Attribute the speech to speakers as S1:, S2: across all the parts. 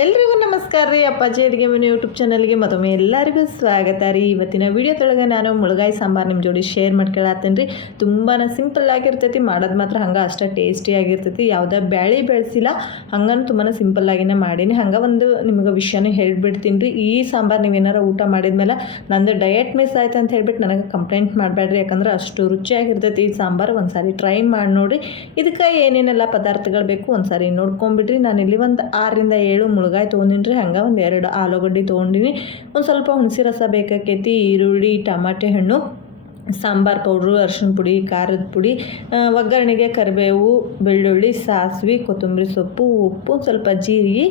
S1: ಎಲ್ರಿಗೂ ನಮಸ್ಕಾರ ರೀ ಅಪ್ಪಾಜಿ ಅಡುಗೆ ಮನೆ ಯೂಟ್ಯೂಬ್ ಚಾನಲ್ಗೆ ಮತ್ತೊಮ್ಮೆ ಎಲ್ಲರಿಗೂ ಸ್ವಾಗತ ರೀ. ಇವತ್ತಿನ ವಿಡಿಯೋದೊಳಗೆ ನಾನು ಮುಳುಗಾಯಿ ಸಾಂಬಾರು ನಿಮ್ಮ ಜೋಡಿ ಶೇರ್ ಮಾಡ್ಕೊಳತ್ತೀನಿ ರೀ. ತುಂಬಾ ಸಿಂಪಲ್ ಆಗಿರ್ತೈತಿ, ಮಾಡೋದು ಮಾತ್ರ ಹಂಗೆ ಅಷ್ಟೇ ಟೇಸ್ಟಿ ಆಗಿರ್ತೈತಿ. ಯಾವುದೇ ಬ್ಯಾಳಿ ಬೆಳೆಸಿಲ್ಲ, ಹಂಗನು ತುಂಬಾ ಸಿಂಪಲ್ ಆಗಿನೇ ಮಾಡೀನಿ. ಹಂಗೆ ಒಂದು ನಿಮ್ಗೆ ವಿಷಯನೇ ಹೇಳ್ಬಿಡ್ತೀನಿ ರೀ. ಈ ಸಾಂಬಾರು ನೀವೇನಾರ ಊಟ ಮಾಡಿದ್ಮೇಲೆ ನಂದು ಡಯಟ್ ಮಿಸ್ ಆಯ್ತು ಅಂತ ಹೇಳ್ಬಿಟ್ಟು ನನಗೆ ಕಂಪ್ಲೇಂಟ್ ಮಾಡಬೇಡ್ರಿ ಯಾಕಂದ್ರೆ ಅಷ್ಟು ರುಚಿಯಾಗಿರ್ತೈತಿ ಈ ಸಾಂಬಾರು. ಒಂದು ಸಾರಿ ಟ್ರೈ ಮಾಡಿ ನೋಡಿ. ಇದಕ್ಕೆ ಏನೇನೆಲ್ಲ ಪದಾರ್ಥಗಳು ಬೇಕು ಒಂದು ಸಾರಿ ನೋಡ್ಕೊಂಬಿಡ್ರಿ ನಾನಿಲ್ಲಿ ಒಂದು ಆರರಿಂದ ಏಳು ಮುಳುಗಾಯಿ ತೊಗೊಂಡಿನಿ ರೀ ಹಂಗೆ ಒಂದು ಎರಡು ಆಲೂಗಡ್ಡೆ ತೊಗೊಂಡಿನಿ. ಒಂದು ಸ್ವಲ್ಪ ಹುಣಸೆ ರಸ ಬೇಕಾಕೈತಿ, ಈರುಳ್ಳಿ, ಟಮಾಟೆ ಹಣ್ಣು, ಸಾಂಬಾರು ಪೌಡ್ರು, ಅರ್ಶಿಣ ಪುಡಿ, ಖಾರದ ಪುಡಿ ಒಗ್ಗರಣೆಗೆ ಕರಿಬೇವು, ಬೆಳ್ಳುಳ್ಳಿ, ಸಾಸಿವೆ, ಕೊತ್ತಂಬರಿ ಸೊಪ್ಪು, ಉಪ್ಪು ಸ್ವಲ್ಪ ಜೀರಿಗೆ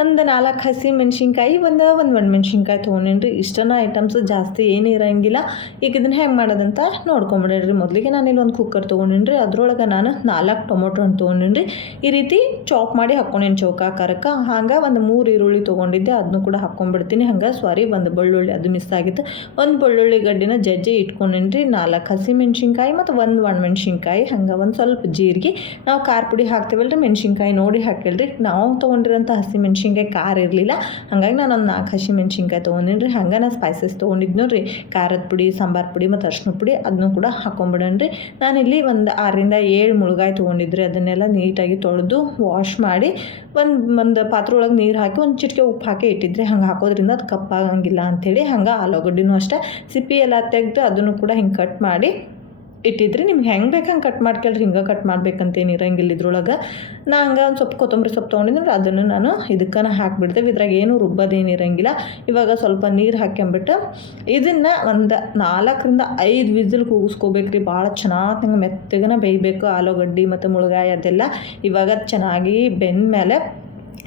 S1: ಒಂದು ನಾಲ್ಕು ಹಸಿ ಮೆಣಸಿನ್ಕಾಯಿ, ಒಂದು ಒಂದು ಒಣಮೆಣ್ಸಿನ್ಕಾಯಿ ತೊಗೊಂಡೇನಿ ರೀ ಇಷ್ಟನ ಐಟಮ್ಸ್ ಜಾಸ್ತಿ ಏನು ಇರಂಗಿಲ್ಲ. ಈಗ ಇದನ್ನ ಹೆಂಗೆ ಮಾಡೋದಂತ ನೋಡ್ಕೊಂಬಿಡ್ರಿ. ಮೊದಲಿಗೆ ನಾನು ಇಲ್ಲಿ ಒಂದು ಕುಕ್ಕರ್ ತೊಗೊಂಡೇನಿ ರೀ ಅದ್ರೊಳಗೆ ನಾನು ನಾಲ್ಕು ಟೊಮೊಟೊ ಹಣ್ಣು ತೊಗೊಂಡೇನಿ ಈ ರೀತಿ ಚಾಪ್ ಮಾಡಿ ಹಾಕ್ಕೊಂಡೇನಿ ಚೌಕಾಕಾರಕ್ಕೆ ಹಂಗೆ ಒಂದು ಮೂರು ಈರುಳ್ಳಿ ತೊಗೊಂಡಿದ್ದೆ. ಅದನ್ನು ಕೂಡ ಹಾಕ್ಕೊಂಡ್ಬಿಡ್ತೀನಿ ಹಂಗೆ ಸಾರಿ ಒಂದು ಬೆಳ್ಳುಳ್ಳಿ, ಅದು ಮಿಸ್ ಆಗಿತ್ತು. ಒಂದು ಬೆಳ್ಳುಳ್ಳಿ ಗಡ್ಡಿನ ಜಜ್ಜೆ ಇಟ್ಕೊಂಡೇನಿ ರೀ ನಾಲ್ಕು ಹಸಿ ಮೆಣಸಿನ್ಕಾಯಿ ಮತ್ತು ಒಂದು ಒಣಮೆಣ್ಸಿನ್ಕಾಯಿ ಹಂಗೆ ಒಂದು ಸ್ವಲ್ಪ ಜೀರಿಗೆ. ನಾವು ಖಾರ ಪುಡಿ ಹಾಕ್ತೇವಲ್ಲ ರೀ ಮೆಣಸಿನ್ಕಾಯಿ ನೋಡಿ ಹಾಕಿಲ್ರಿ ನಾವು ತೊಗೊಂಡಿರೋಂಥ ಹಸಿ ಮೆಣಸಿನ್ಕಾಯಿ ಖಾರ ಇರಲಿಲ್ಲ. ಹಾಗಾಗಿ ನಾನು ಒಂದು ನಾಲ್ಕು ಹಸಿ ಮೆಣಸಿನ್ಕಾಯಿ ತೊಗೊಂಡಿನಿ ರೀ ಹಂಗೆ ನಾನು ಸ್ಪೈಸಸ್ ತೊಗೊಂಡಿದ್ದು ನೋಡ್ರಿ ಖಾರದ ಪುಡಿ, ಸಾಂಬಾರು ಪುಡಿ ಮತ್ತು ಅರ್ಶಿನ ಪುಡಿ ಅದನ್ನು ಕೂಡ ಹಾಕೊಂಬಿಡೋಣ ರೀ ನಾನಿಲ್ಲಿ ಒಂದು ಆರರಿಂದ ಏಳು ಮುಳುಗಾಯಿ ತೊಗೊಂಡಿದ್ರಿ. ಅದನ್ನೆಲ್ಲ ನೀಟಾಗಿ ತೊಳೆದು ವಾಶ್ ಮಾಡಿ ಒಂದು ಒಂದು ಪಾತ್ರೆ ಒಳಗೆ ನೀರು ಹಾಕಿ ಒಂದು ಚಿಟಿಕೆ ಉಪ್ಪು ಹಾಕಿ ಇಟ್ಟಿದ್ರಿ. ಹಂಗೆ ಹಾಕೋದ್ರಿಂದ ಅದು ಕಪ್ಪಾಗಂಗಿಲ್ಲ ಅಂಥೇಳಿ ಹಂಗೆ ಆಲೂಗಡ್ಡಿನೂ ಅಷ್ಟೇ. ಸಿಪ್ಪಿ ಎಲ್ಲ ತೆಗೆದು ಅದನ್ನು ಕೂಡ ಹಿಂಗೆ ಕಟ್ ಮಾಡಿ ಇಟ್ಟಿದ್ರಿ ನಿಮ್ಗೆ ಹೆಂಗೆ ಬೇಕು ಹಂಗೆ ಕಟ್ ಮಾಡ್ಕೊಳ್ರಿ, ಹಿಂಗೆ ಕಟ್ ಮಾಡ್ಬೇಕಂತೇನು ಇರಂಗಿಲ್ಲ ಇದ್ರೊಳಗೆ. ನಾ ಹಂಗೆ ಒಂದು ಸ್ವಲ್ಪ ಕೊತ್ತಂಬರಿ ಸೊಪ್ಪು ತೊಗೊಂಡಿದ್ರೆ ಅದನ್ನು ನಾನು ಇದಕ್ಕೆ ಹಾಕ್ಬಿಡ್ತೇವೆ. ಇದ್ರಾಗ ಏನು ರುಬ್ಬದೇನಿರಂಗಿಲ್ಲ ಇವಾಗ ಸ್ವಲ್ಪ ನೀರು ಹಾಕ್ಯಂಬಿಟ್ಟು ಇದನ್ನು ಒಂದು ನಾಲ್ಕರಿಂದ ಐದು ವಿಸಿಲ್ ಕೂಗಿಸ್ಕೋಬೇಕ್ರಿ. ಭಾಳ ಚೆನ್ನಾಗಿ ಮೆತ್ತಗನ ಬೇಯಬೇಕು. ಆಲೂಗಡ್ಡೆ ಮತ್ತು ಮುಳುಗಾಯಿ ಅದೆಲ್ಲ ಇವಾಗ ಚೆನ್ನಾಗಿ ಬೆಂದ ಮೇಲೆ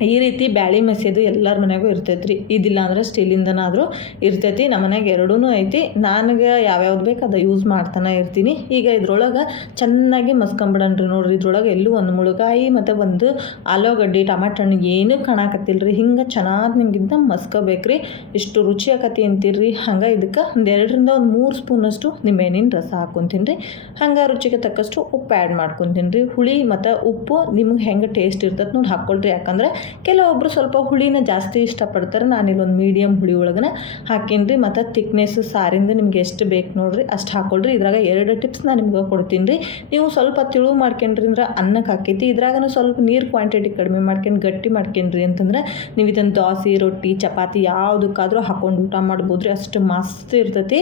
S1: ಈ ರೀತಿ ಬ್ಯಾಳಿ ಮಸೀದು ಎಲ್ಲರ ಮನೆಗೂ ಇರ್ತೈತೆ ರೀ ಇದಿಲ್ಲ ಅಂದ್ರೆ ಸ್ಟೀಲಿಂದನಾದರೂ ಇರ್ತೈತಿ. ನಮ್ಮ ಮನೆಗೆ ಎರಡೂ ಐತಿ. ನನಗೆ ಯಾವ್ಯಾವ್ದು ಬೇಕು ಅದು ಯೂಸ್ ಮಾಡ್ತಾನೆ ಇರ್ತೀನಿ. ಈಗ ಇದ್ರೊಳಗೆ ಚೆನ್ನಾಗಿ ಮಸ್ಕೊಂಬಿಡಣ್ರಿ ನೋಡ್ರಿ. ಇದ್ರೊಳಗೆ ಎಲ್ಲೂ ಒಂದು ಮುಳುಗಾಯಿ ಮತ್ತು ಒಂದು ಆಲೂಗಡ್ಡೆ, ಟಮಾಟ ಹಣ್ಣು ಏನೂ ಕಾಣಕತ್ತಿಲ್ಲ ರೀ ಹಿಂಗೆ ಚೆನ್ನಾಗಿ ನಿಮ್ಗಿಂತ ಮಸ್ಕೋಬೇಕ್ರಿ. ಇಷ್ಟು ರುಚಿ ಆಕತಿ ಅಂತೀರಿ ಹಂಗೆ ಇದಕ್ಕೆ ಒಂದು ಎರಡರಿಂದ ಒಂದು ಮೂರು ಸ್ಪೂನಷ್ಟು ನಿಂಬೆಹಣ್ಣಿನ ರಸ ಹಾಕ್ಕೊತೀನಿ ರೀ ಹಂಗೆ ರುಚಿಗೆ ತಕ್ಕಷ್ಟು ಉಪ್ಪು ಆ್ಯಡ್ ಮಾಡ್ಕೊತೀನಿ ರೀ ಹುಳಿ ಮತ್ತು ಉಪ್ಪು ನಿಮ್ಗೆ ಹೆಂಗೆ ಟೇಸ್ಟ್ ಇರ್ತೈತೆ ನೋಡಿ ಹಾಕ್ಕೊಳ್ರಿ ಯಾಕಂದ್ರೆ ಕೆಲವೊಬ್ಬರು ಸ್ವಲ್ಪ ಹುಳಿನ ಜಾಸ್ತಿ ಇಷ್ಟಪಡ್ತಾರೆ. ನಾನು ಒಂದು ಮೀಡಿಯಮ್ ಹುಳಿ ಒಳಗನೆ ಹಾಕೀನಿ ರೀ ಮತ್ತು ತಿಕ್ನೆಸ್ ಸಾರಿಂದ ನಿಮ್ಗೆ ಎಷ್ಟು ಬೇಕು ನೋಡ್ರಿ, ಅಷ್ಟು ಹಾಕೊಳ್ರಿ. ಇದ್ರಾಗ ಎರಡು ಟಿಪ್ಸ್ ನಾನು ನಿಮ್ಗೆ ಕೊಡ್ತೀನಿ ರೀ ನೀವು ಸ್ವಲ್ಪ ತಿಳು ಮಾಡ್ಕೊಂಡ್ರಿ ಅಂದ್ರೆ ಅನ್ನಕ್ಕೆ ಹಾಕೈತಿ ಇದ್ರಾಗನೂ ಸ್ವಲ್ಪ ನೀರು ಕ್ವಾಂಟಿಟಿ ಕಡಿಮೆ ಮಾಡ್ಕೊಂಡು ಗಟ್ಟಿ ಮಾಡ್ಕೊಂಡ್ರಿ ಅಂತಂದ್ರೆ ನೀವು ಇದನ್ನು ದೋಸೆ, ರೊಟ್ಟಿ, ಚಪಾತಿ ಯಾವುದಕ್ಕಾದ್ರೂ ಹಾಕೊಂಡು ಊಟ ಮಾಡ್ಬೋದು ರೀ ಅಷ್ಟು ಮಸ್ತ್ ಇರ್ತೈತಿ.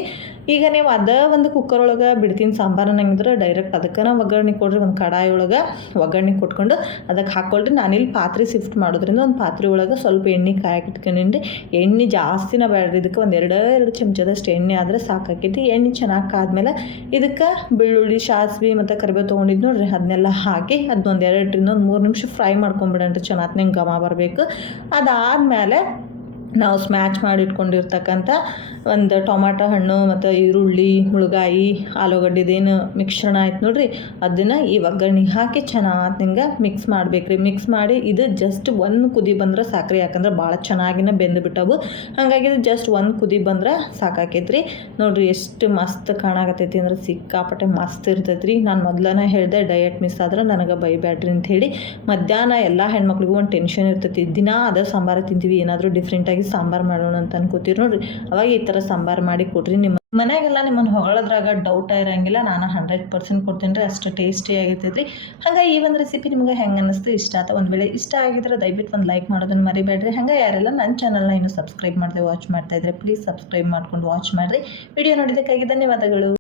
S1: ಈಗ ನೀವು ಅದೇ ಒಂದು ಕುಕ್ಕರ್ ಒಳಗೆ ಬಿಡ್ತೀನಿ ಸಾಂಬಾರು ಅನ್ನಂಗಿದ್ರೆ ಡೈರೆಕ್ಟ್ ಅದಕ್ಕೆ ನಾವು ಒಗ್ಗರಣೆ ಕೊಡ್ರಿ, ಒಂದು ಕಡಾಯಿ ಒಳಗೆ ಒಗ್ಗರಣೆ ಕೊಟ್ಕೊಂಡು ಅದಕ್ಕೆ ಹಾಕ್ಕೊಳ್ರಿ ನಾನಿಲ್ಲಿ ಪಾತ್ರೆ ಶಿಫ್ಟ್ ಮಾಡೋದ್ರಿಂದ ಒಂದು ಪಾತ್ರೆ ಒಳಗೆ ಸ್ವಲ್ಪ ಎಣ್ಣೆ ಕಾಯಕ್ಕೆ ಇಟ್ಕೊಂಡೀನಿ ಎಣ್ಣೆ ಜಾಸ್ತಿನ ಬೇಡ್ರಿ ಇದಕ್ಕೆ ಒಂದು ಎರಡು ಎರಡು ಚಮಚದಷ್ಟು ಎಣ್ಣೆ ಆದರೆ ಸಾಕಾಕೈತಿ ಎಣ್ಣೆ ಚೆನ್ನಾಗಿ ಕಾದ್ಮೇಲೆ ಇದಕ್ಕೆ ಬೆಳ್ಳುಳ್ಳಿ, ಸಾಸ್ವಿ ಮತ್ತು ಕರಿಬೇವು ತೊಗೊಂಡಿದ್ದು ನೋಡ್ರಿ. ಅದನ್ನೆಲ್ಲ ಹಾಕಿ ಅದನ್ನೊಂದು ಎರಡರಿಂದ ಒಂದು ಮೂರು ನಿಮಿಷ ಫ್ರೈ ಮಾಡ್ಕೊಂಬಿಡಣ್ರಿ. ಚೆನ್ನಾಗಿ ಘಮ ಬರಬೇಕು. ಅದಾದಮೇಲೆ ನಾವು ಸ್ಮ್ಯಾಚ್ ಮಾಡಿ ಇಟ್ಕೊಂಡಿರ್ತಕ್ಕಂಥ ಒಂದು ಟೊಮಾಟೊ ಹಣ್ಣು ಮತ್ತು ಈರುಳ್ಳಿ, ಮುಳುಗಾಯಿ ಆಲೂಗಡ್ಡೆದೇನು ಮಿಶ್ರಣ ಆಯ್ತು ನೋಡ್ರಿ, ಅದನ್ನು ಈ ಒಗ್ಗರಣೆ ಹಾಕಿ ಚೆನ್ನಾಗಿ ಹಿಂಗೆ ಮಿಕ್ಸ್ ಮಾಡ್ಬೇಕ್ರಿ. ಮಿಕ್ಸ್ ಮಾಡಿ ಇದು ಜಸ್ಟ್ ಒಂದು ಕುದಿ ಬಂದ್ರೆ ಸಾಕ್ರಿ, ಯಾಕಂದ್ರೆ ಭಾಳ ಚೆನ್ನಾಗಿನ ಬೆಂದು ಬಿಟ್ಟವು ಹಾಗಾಗಿ ಇದು ಜಸ್ಟ್ ಒಂದು ಕುದಿ ಬಂದ್ರೆ ಸಾಕಾಕೈತ್ರಿ. ನೋಡ್ರಿ ಎಷ್ಟು ಮಸ್ತ್ ಕಾಣಾಕತ್ತೈತಿ ಅಂದ್ರೆ ಸಿಕ್ಕಾಪಟ್ಟೆ ಮಸ್ತ್ ಇರ್ತೈತಿ ರೀ ನಾನು ಮೊದ್ಲನೇ ಹೇಳಿದೆ ಡಯಟ್ ಮಿಸ್ ಆದ್ರೆ ನನಗೆ ಬೈಬ್ಯಾಡ್ರಿ ಅಂತ ಹೇಳಿ. ಮಧ್ಯಾಹ್ನ ಎಲ್ಲ ಹೆಣ್ಮಕ್ಳಿಗೂ ಒಂದು ಟೆನ್ಷನ್ ಇರ್ತೈತಿ. ದಿನ ಅದೇ ಸಾಂಬಾರು ತಿಂತೀವಿ, ಏನಾದರೂ ಡಿಫ್ರೆಂಟಾಗಿ ಸಾಂಬಾರು ಮಾಡೋಣ ಅಂತ ಅನ್ಕೋತೀರಿ ನೋಡ್ರಿ, ಅವಾಗ ಈ ಥರ ಸಾಂಬಾರು ಮಾಡಿ ಕೊಡ್ರಿ ನಿಮ್ಮ ಮನೆಯಾಗೆಲ್ಲ ನಿಮ್ಮನ್ನು ಹೊಗಳದ್ರಾಗ ಡೌಟ್ ಇರಂಗಿಲ್ಲ, ನಾನು ಹಂಡ್ರೆಡ್ ಪರ್ಸೆಂಟ್ ಕೊಡ್ತೀನಿ ರೀ ಅಷ್ಟು ಟೇಸ್ಟಿ ಆಗಿರ್ತೈತಿ ಹಂಗೆ ಈ ಒಂದು ರೆಸಿಪಿ ನಿಮಗೆ ಹೆಂಗೆ ಅನ್ನಿಸ್ತು ಇಷ್ಟ ಆತ ಒಂದು ವೇಳೆ ಇಷ್ಟ ಆಗಿದ್ರೆ ದಯವಿಟ್ಟು ಒಂದು ಲೈಕ್ ಮಾಡೋದನ್ನು ಮರಿಬೇಡ್ರಿ. ಹಂಗೆ ಯಾರೆಲ್ಲ ನನ್ನ ಚಾನಲ್ನ ಇನ್ನೂ ಸಬ್ಸ್ಕ್ರೈಬ್ ಮಾಡದೆ ವಾಚ್ ಮಾಡ್ತಾ ಇದ್ರೆ ಪ್ಲೀಸ್ ಸಬ್ಸ್ಕ್ರೈಬ್ ಮಾಡ್ಕೊಂಡು ವಾಚ್ ಮಾಡಿರಿ. ವಿಡಿಯೋ ನೋಡಿದ್ದಕ್ಕಾಗಿ ಧನ್ಯವಾದಗಳು.